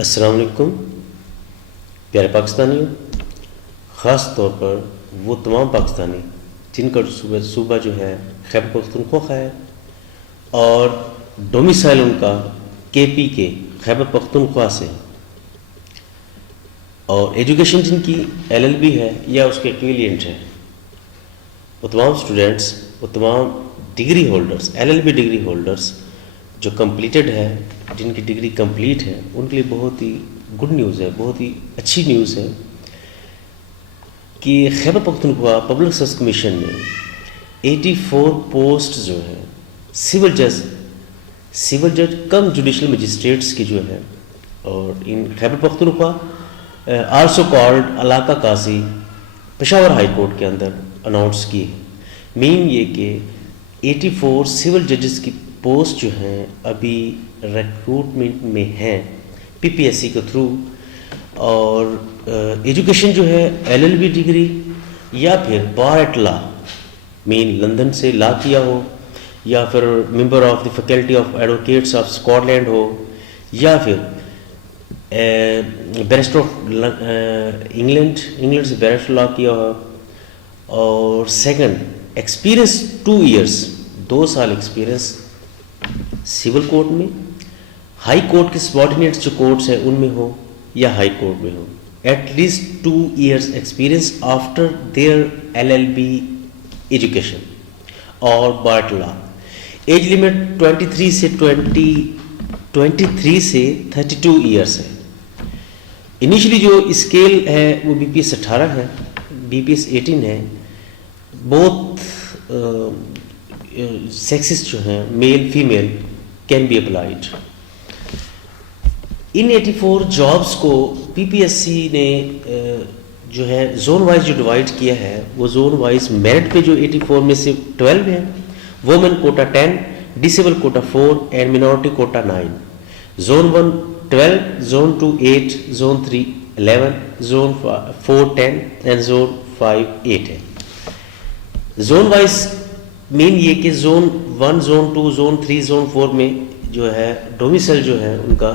السلام علیکم پیارے پاکستانیوں، خاص طور پر وہ تمام پاکستانی جن کا صوبہ جو ہے خیبر پختونخوا ہے اور ڈومیسائل ان کا کے پی کے خیبر پختونخوا سے، اور ایجوکیشن جن کی ایل ایل بی ہے یا اس کے ایکویلینٹ ہے، وہ تمام اسٹوڈنٹس، وہ تمام degree holders, L L be degree holders جو کمپلیٹڈ ہے، جن کی ڈگری کمپلیٹ ہے، ان کے لیے بہت ہی گڈ نیوز ہے، بہت ہی اچھی نیوز ہے کہ Khyber Pakhtunkhwa public service commission نے 84 پوسٹ جو ہے سول جج کم جوڈیشل مجسٹریٹس کی جو ہے، اور ان خیبر پختونخوا آلسو کالڈ علاقہ قاضی پشاور ہائی کورٹ کے اندر اناؤنس کی ہے۔ مین یہ کہ 84 سول ججز کی پوسٹ جو ہیں ابھی ریکروٹمنٹ میں ہیں پی پی ایس سی کے تھرو، اور ایجوکیشن جو ہے ایل ایل بی ڈگری یا پھر بار ایٹ لا، مین لندن سے لا کیا ہو، یا پھر member of the faculty of advocates of Scotland ہو، یا پھر بیرسٹر آف انگلینڈ سے بیرسٹر لا کیا ہو، اور سیکنڈ ایکسپیرئنس 2 ایئرس 2 سال ایکسپیرئنس سول کورٹ میں، ہائی کورٹ کے سبارڈینیٹ جو کورٹس ہیں ان میں ہو یا ہائی کورٹ میں ہو، at least 2 years experience after their L L B education اور بار لا۔ ایج لمٹ 23 سے 32 ایئرس ہے۔ انیشلی جو اسکیل ہے وہ بی پی ایس 18 ہے، بی پی ایس 18 ہے۔ بہت سیکسز جو ہیں male female can be applied. ان 84 جابس کو پی پی ایس سی نے جو ہے زون وائز جو ڈیوائڈ کیا ہے، وہ زون وائز میرٹ پہ جو 84 میں سے 12 ہیں، women quota 10، disable quota 4 and minority quota 9۔ Zone 1 12، zone 2 8، zone 3 11، zone 4 10 and zone 5 8 ہے۔ زون وائز مین یہ کہ زون 1، زون 2، زون 3، زون 4 میں جو ہے ڈومیسائل جو ہے ان کا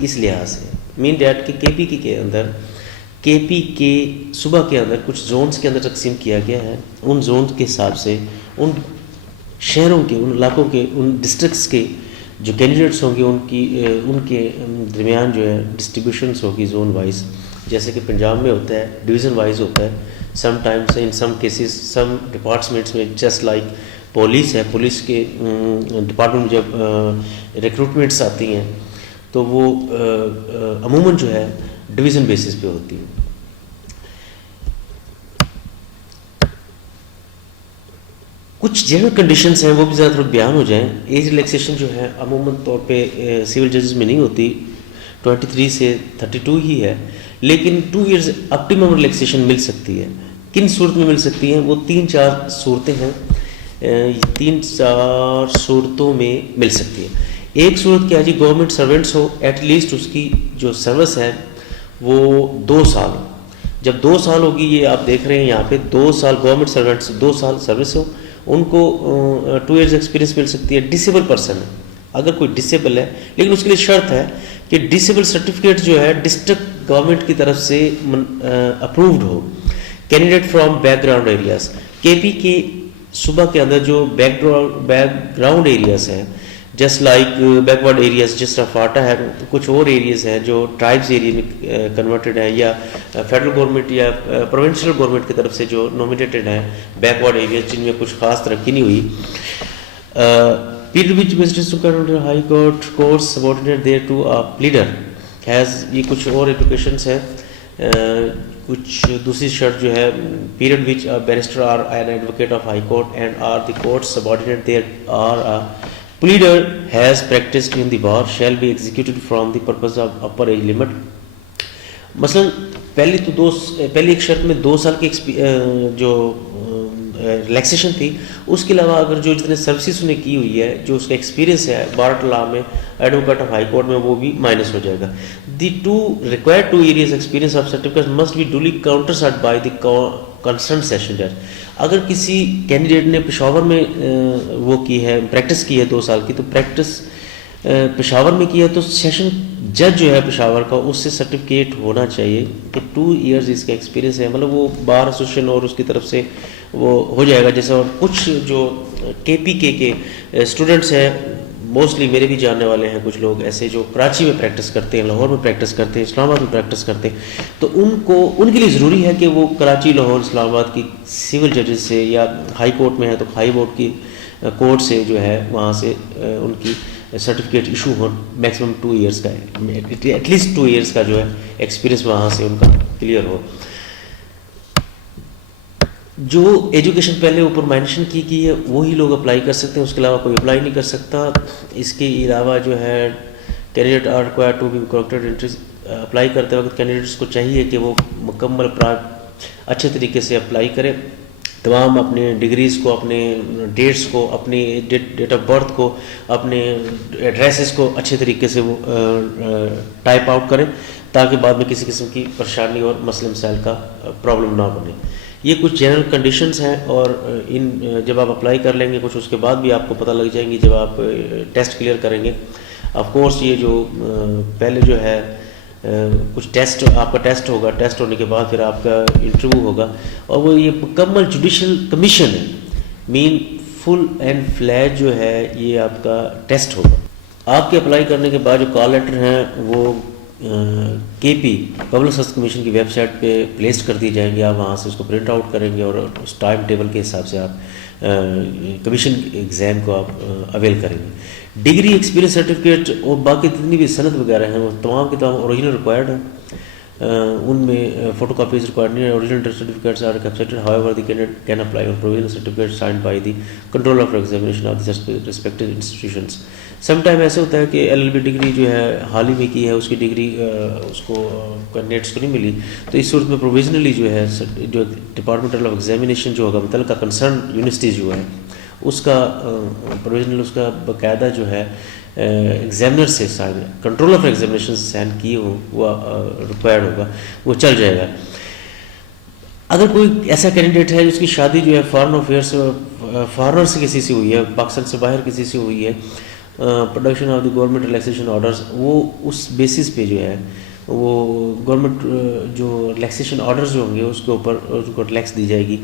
اس لحاظ سے مین ڈیٹ کے کے پی کے صوبہ کے اندر کچھ زونز کے اندر تقسیم کیا گیا ہے۔ ان زونز کے حساب سے ان شہروں کے، ان علاقوں کے، ان ڈسٹرکٹس کے جو کینڈیڈیٹس ہوں گے ان کے درمیان جو ہے ڈسٹریبیوشنس ہوگی زون وائز، جیسے کہ پنجاب میں ہوتا ہے ڈویژن وائز ہوتا ہے۔ Some times in some cases some departments میں جسٹ لائک پولیس ہے، پولیس کے ڈپارٹمنٹ میں جب ریکروٹمنٹس آتی ہیں تو وہ عموماً جو ہے ڈویژن بیسس پہ ہوتی ہے۔ کچھ جنرل کنڈیشنز ہیں وہ بھی زیادہ تر بیان ہو جائیں۔ ایج ریلیکسیشن جو ہے عموماً طور پہ سول ججز میں نہیں ہوتی، 23 سے 32 ہی ہے، لیکن 2 ایئرز اپٹیمم ریلیکسیشن مل سکتی ہے۔ کن صورت میں مل سکتی ہیں؟ وہ 3-4 صورتیں ہیں، 3-4 صورتوں میں مل سکتی ہے۔ ایک صورت کیا جی، گورنمنٹ سرونٹس ہو، ایٹ لیسٹ اس کی جو سروس ہے وہ 2 سال ہو۔ جب 2 سال ہوگی، یہ آپ دیکھ رہے ہیں یہاں پہ 2 سال گورنمنٹ سرونٹس، 2 سال سروس ہو، ان کو 2 ایئرز ایکسپیرینس مل سکتی ہے۔ ڈسیبل پرسن ہے، اگر کوئی ڈسیبل ہے، لیکن اس کے لیے شرط ہے کہ ڈسیبل سرٹیفکیٹ جو ہے ڈسٹرکٹ گورنمنٹ کی طرف سے approved who. Candidate from back ground areas, کے پی کے صوبہ کے اندر جو بیک گراؤنڈ ایریاز ہیں، جسٹ لائک بیکورڈ ایریاز جس طرح فاٹا ہے، کچھ اور ایریاز ہیں جو ٹرائبز ایریا میں کنورٹڈ ہے، یا فیڈرل گورنمنٹ یا پروونشل گورنمنٹ کی طرف سے جو نومینیٹڈ ہیں بیکورڈ ایریاز جن میں کچھ خاص ترقی نہیں ہوئی۔ Period which mister High Court courts subordinate there to a pleader has, یہ کچھ اور ایپلیکیشنس ہیں۔ کچھ دوسری شرط جو ہے، period which barrister or an advocate of High Court and or the court subordinate there or pleader has practiced in the bar shall be executed from the purpose of upper age limit۔ مثلا پہلی ایک شرط میں 2 سال کی جو relaxation تھی، اس کے علاوہ اگر جو جتنے سروسز انہیں کی ہوئی ہے، جو اس کا ایکسپیرینس ہے بار لا میں، ایڈوکیٹ آف ہائی کورٹ میں، وہ بھی مائنس ہو جائے گا۔ دی required 2 years experience of certificates must be duly countersigned by the concerned session judge۔ اگر کسی کینڈیڈیٹ نے پشاور میں وہ کی ہے، پریکٹس کی ہے 2 سال کی، تو پریکٹس پشاور میں کیا تو سیشن جج جو ہے پشاور کا اس سے سرٹیفکیٹ ہونا چاہیے کہ 2 ایئرز اس کا ایکسپیرینس ہے، مطلب وہ بار ایسوسیشن اور اس کی طرف سے وہ ہو جائے گا جیسا. اور کچھ جو KPK کے اسٹوڈنٹس ہیں، موسٹلی میرے بھی جاننے والے ہیں کچھ لوگ ایسے جو کراچی میں پریکٹس کرتے ہیں، لاہور میں پریکٹس کرتے ہیں، اسلام آباد میں پریکٹس کرتے ہیں، تو ان کے لیے ضروری ہے کہ وہ کراچی، لاہور، اسلام آباد کی سول ججز سے، یا ہائی کورٹ میں ہے تو ہائی کورٹ کی کورٹ سے جو ہے وہاں سے ان کی سرٹیفکیٹ ایشو ہو. میکسیمم 2 ایئرس کا ہے، ایٹ لیسٹ 2 ایئرس کا جو ہے ایکسپیرینس وہاں سے ان کا کلیئر ہو. جو ایجوکیشن پہلے اوپر مینشن کی گئی ہے وہی لوگ اپلائی کر سکتے ہیں، اس کے علاوہ کوئی اپلائی نہیں کر سکتا. اس کے علاوہ جو ہے candidate are required to be corrected entries. Apply کرتے وقت کینڈیڈیٹس کو چاہیے کہ وہ مکمل اچھے طریقے سے اپلائی کرے، تمام اپنے ڈگریز کو، اپنے ڈیٹس کو، اپنی ڈیٹ آف برتھ کو، اپنے ایڈریسز کو اچھے طریقے سے وہ ٹائپ آؤٹ کریں تاکہ بعد میں کسی قسم کی پریشانی اور مسئلے مسائل کا پرابلم نہ بنے. یہ کچھ جنرل کنڈیشنز ہیں، اور جب آپ اپلائی کر لیں گے کچھ اس کے بعد بھی آپ کو پتہ لگ جائیں گی جب آپ ٹیسٹ کلیئر کریں گے. آف کورس یہ جو پہلے جو ہے کچھ ٹیسٹ، آپ کا ٹیسٹ ہوگا، ٹیسٹ ہونے کے بعد پھر آپ کا انٹرویو ہوگا، اور وہ یہ مکمل جوڈیشل کمیشن ہے، مین فل اینڈ فلیج جو ہے یہ آپ کا ٹیسٹ ہوگا. آپ کے اپلائی کرنے کے بعد جو کال لیٹر ہیں وہ KP پبلک سروس کمیشن کی ویب سائٹ پہ پلیس کر دی جائیں گے. آپ وہاں سے اس کو پرنٹ آؤٹ کریں گے اور اس ٹائم ٹیبل کے حساب سے آپ کمیشن ایگزام کو آپ اویل کریں گے. ڈگری، ایکسپیرینس سرٹیفکیٹ اور باقی جتنی بھی سند وغیرہ ہیں وہ تمام کے تمام اوریجنل ریکوائرڈ ہیں. ان میں فوٹو کاپیز ریکوائرڈ نہیں ہے. Original certificates are accepted, however the candidate can apply on provisional certificate signed by the controller for examination of the respective institutions. Some time ایسا ہوتا ہے کہ LLB ڈگری جو ہے حال ہی میں کی ہے، اس کی ڈگری اس کو کینڈیڈیٹس کو نہیں ملی، تو اس صورت میں پروویژنلی جو ہے جو ڈپارٹمنٹ آف ایگزامینیشن جو ہوگا متعلقہ کنسرن یونیورسٹی جو ہے اس کا پروویژنل اس کا باقاعدہ جو ہے ایگزامنر سے سائن، کنٹرولر فار ایگزامینیشن سے سائن کیے ہوں وہ ریکوائرڈ ہوگا، وہ چل جائے گا. اگر کوئی ایسا کینڈیڈیٹ ہے جس کی شادی جو ہے فارن افیئرس فارنر سے کسی سے ہوئی ہے، پاکستان سے باہر کسی سے ہوئی ہے، production of the government relaxation orders, وہ اس بیسس پہ جو ہے وہ گورنمنٹ جو ریلیکسیشن آرڈرز جو ہوں گے اس کے اوپر ان کو ریلیکس دی جائے گی.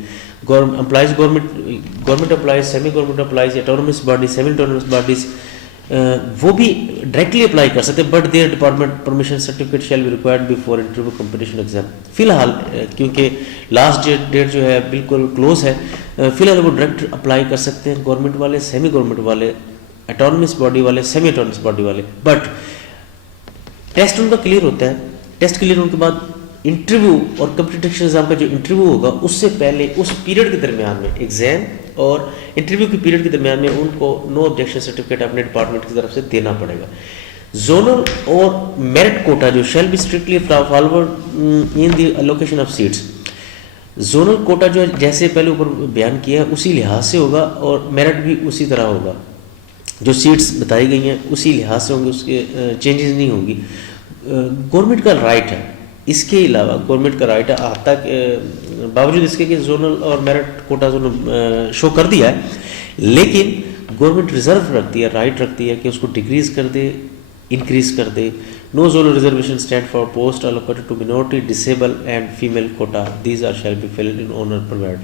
Employees government employees, semi government employees, autonomous bodies, semi autonomous bodies وہ بھی ڈائریکٹلی اپلائی کر سکتے ہیں، but their department permission certificate shall be required before interview competition exam. فی الحال کیونکہ لاسٹ ڈیٹ جو ہے بالکل کلوز ہے، فی الحال وہ ڈائریکٹ اپلائی کر سکتے ہیں گورنمنٹ والے، سیمی گورنمنٹ والے، اٹانومس باڈی والے، سیمی اٹانومس باڈی والے. بٹ ٹیسٹ ان کا کلیئر ہوتا ہے. ٹیسٹ کلیئر ہونے کے بعد انٹرویو اور کمپٹیشن ایگزام کا جو انٹرویو ہوگا اس سے پہلے اس پیریڈ کے درمیان میں، ایگزام اور انٹرویو کے پیریڈ کے درمیان میں ان کو نو آبجیکشن سرٹیفکیٹ اپنے ڈپارٹمنٹ کی طرف سے دینا پڑے گا. زونل اور میرٹ کوٹا جو shall be strictly followed in the allocation of seats. Zonal quota جو جیسے پہلے اوپر بیان کیا ہے اسی لحاظ سے ہوگا، اور میرٹ بھی اسی طرح ہوگا. جو سیٹس بتائی گئی ہیں اسی لحاظ سے ہوں گے، اس کے چینجز نہیں ہوں گی. گورنمنٹ کا رائٹ ہے، اس کے علاوہ گورنمنٹ کا رائٹ ہے تک باوجود اس کے کہ زونل اور میرٹ کوٹا شو کر دیا ہے، لیکن گورنمنٹ ریزرو رکھتی ہے، رائٹ رکھتی ہے کہ اس کو ڈکریز کر دے، انکریز کر دے. No zonal reservation stand for post allocated to minority, disable and female quota. These are shall be filled in honour provide.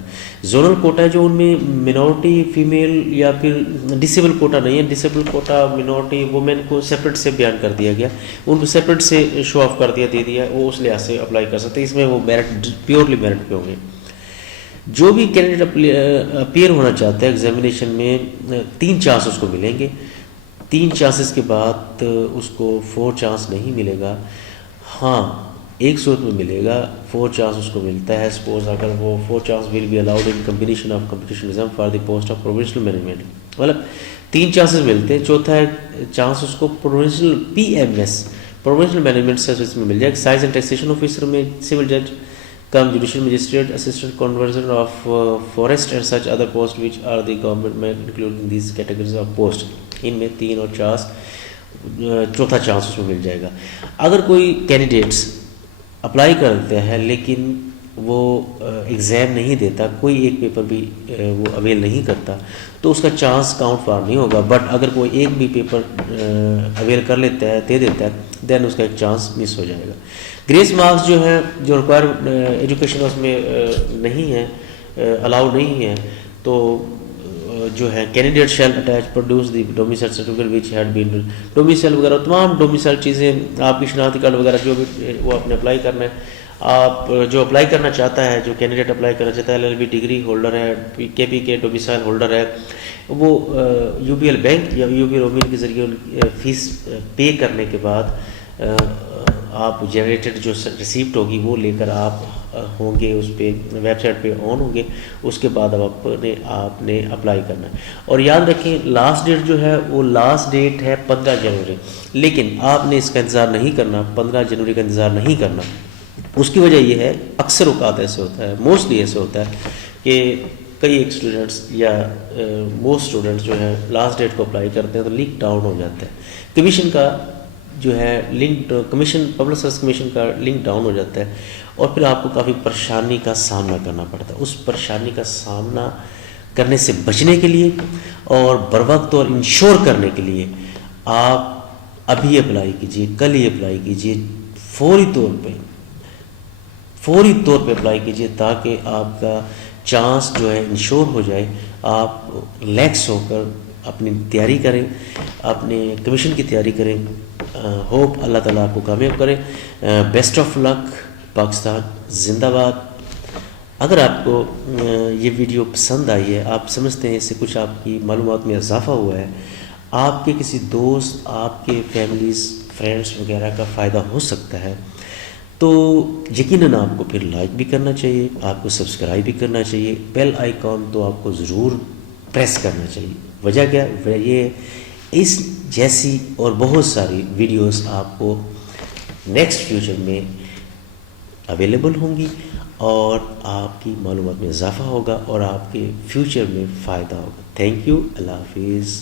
Zonal quota جو ان میں منورٹی فیمیل یا پھر ڈسیبل کوٹا نہیں ہے، ڈسیبل کوٹا منورٹی وومین کو separate سے بیان کر دیا گیا، ان کو سیپریٹ سے شو آف کر دیا، دے دیا، وہ اس لحاظ سے اپلائی کر سکتے ہیں. اس میں وہ میرٹ پیورلی میرٹ پہ ہوں گے. جو بھی کینڈیڈیٹ اپیئر ہونا چاہتا ہے ایگزامینیشن میں 3 چانس اس کو ملیں گے. 3 چانسز کے بعد اس کو 4 چانس نہیں ملے گا. ہاں ایک صورت میں ملے گا، 4 چانس اس کو ملتا ہے. سپوز اگر وہ 4 chance will be allowed in combination of competition exam for the post of provincial management. مطلب 3 چانسز ملتے ہیں. چوتھا ہے چانس اس کو provincial PMS provincial management service میں مل جائے گا. سائنس اینڈ ٹیکسیشن آفیسر میں سول جج cum judicial magistrate assistant conversion of forest and such other post which are the government میں including these categories of post. ان میں 3 اور 4 چوتھا چانس اس میں مل جائے گا. اگر کوئی کینڈیڈیٹس اپلائی کرتے ہیں لیکن وہ ایگزام نہیں دیتا، کوئی ایک پیپر بھی وہ اویل نہیں کرتا، تو اس کا چانس کاؤنٹ فار نہیں ہوگا. بٹ اگر کوئی ایک بھی پیپر اویل کر لیتا ہے، دے دیتا ہے، دین اس کا ایک چانس مس ہو جائے گا. گریس مارکس جو ہیں جو ریکوائر ایجوکیشن اس میں نہیں ہے، الاؤ نہیں ہے، تو جو ہے candidate shell attach produce the domicile certificate which had been domicile وغیرہ، تمام ڈومیسائل چیزیں، آپ کی شناختی کارڈ وغیرہ جو بھی وہ آپ نے اپلائی کرنا ہے. آپ جو اپلائی کرنا چاہتا ہے، جو کینڈیڈیٹ اپلائی کرنا چاہتا ہے، LLB ڈگری ہولڈر ہے، KP کے ڈومیسائل ہولڈر ہے، وہ UBL بینک یا UBL اومیل کے ذریعے فیس پے کرنے کے بعد آپ جنریٹڈ جو ریسیپٹ ہوگی وہ لے کر آپ ہوں گے اس پہ، ویب سائٹ پہ آن ہوں گے. اس کے بعد اب آپ نے اپلائی کرنا ہے. اور یاد رکھیں لاسٹ ڈیٹ جو ہے وہ لاسٹ ڈیٹ ہے 15 جنوری، لیکن آپ نے اس کا انتظار نہیں کرنا، 15 جنوری کا انتظار نہیں کرنا. اس کی وجہ یہ ہے، اکثر اوقات ایسے ہوتا ہے، موسٹلی ایسے ہوتا ہے کہ کئی ایک اسٹوڈنٹس یا موسٹ اسٹوڈنٹس جو ہے لاسٹ ڈیٹ کو اپلائی کرتے ہیں تو لنک ڈاؤن ہو جاتا ہے. کمیشن کا جو ہے link, commission public service commission کا لنک ڈاؤن ہو جاتا ہے، اور پھر آپ کو کافی پریشانی کا سامنا کرنا پڑتا ہے. اس پریشانی کا سامنا کرنے سے بچنے کے لیے اور بر وقت اور انشور کرنے کے لیے آپ ابھی اپلائی کیجیے، کل ہی اپلائی کیجیے، فوری طور پہ اپلائی کیجیے، تاکہ آپ کا چانس جو ہے انشور ہو جائے. آپ ریلیکس ہو کر اپنی تیاری کریں، اپنے کمیشن کی تیاری کریں. ہوپ اللہ تعالیٰ آپ کو کامیاب کرے. بیسٹ آف لک. پاکستان زندہ باد. اگر آپ کو یہ ویڈیو پسند آئی ہے، آپ سمجھتے ہیں اس سے کچھ آپ کی معلومات میں اضافہ ہوا ہے، آپ کے کسی دوست، آپ کے فیملیز، فرینڈس وغیرہ کا فائدہ ہو سکتا ہے، تو یقیناً آپ کو پھر لائک بھی کرنا چاہیے، آپ کو سبسکرائب بھی کرنا چاہیے، بیل آئیکن تو آپ کو ضرور پریس کرنا چاہیے. وجہ کیا؟ یہ اس جیسی اور بہت ساری ویڈیوز آپ کو نیکسٹ فیوچر میں اویلیبل ہوں گی، اور آپ کی معلومات میں اضافہ ہوگا اور آپ کے فیوچر میں فائدہ ہوگا. Thank you. اللہ حافظ.